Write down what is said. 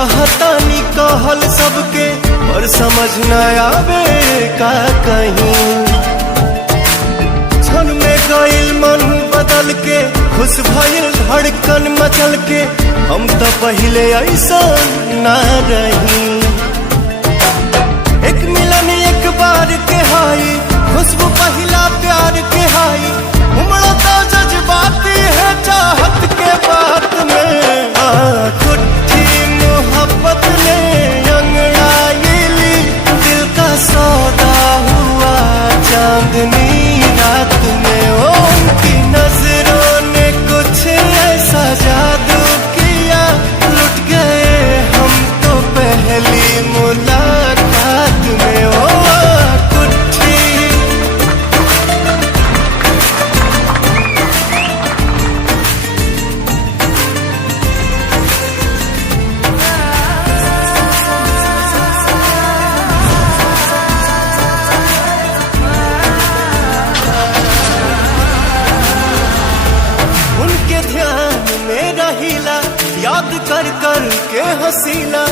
चाहतानी कहल सबके और समझ न आवे का कहीं। क्षण में गइल मन बदल के खुश भइल धड़कन मचल के, हम तो पहले ऐसा ना रही। एक मिलन एक बार के हाई, खुशबू पहला प्यार के हाई, उमड़ा तो जज्बाती है चाहत के बात में। कुट्ठी मोहब्बत ने अंगड़ाई ली, दिल का सौदा हुआ चांदनी रात में। उनकी नजरों ने कुछ ऐसा जादू किया, लुट गए हम तो पहली मुलाकात में। ओ कुट्ठी उनके ध्यान में रहीला, याद कर कर के हसीला,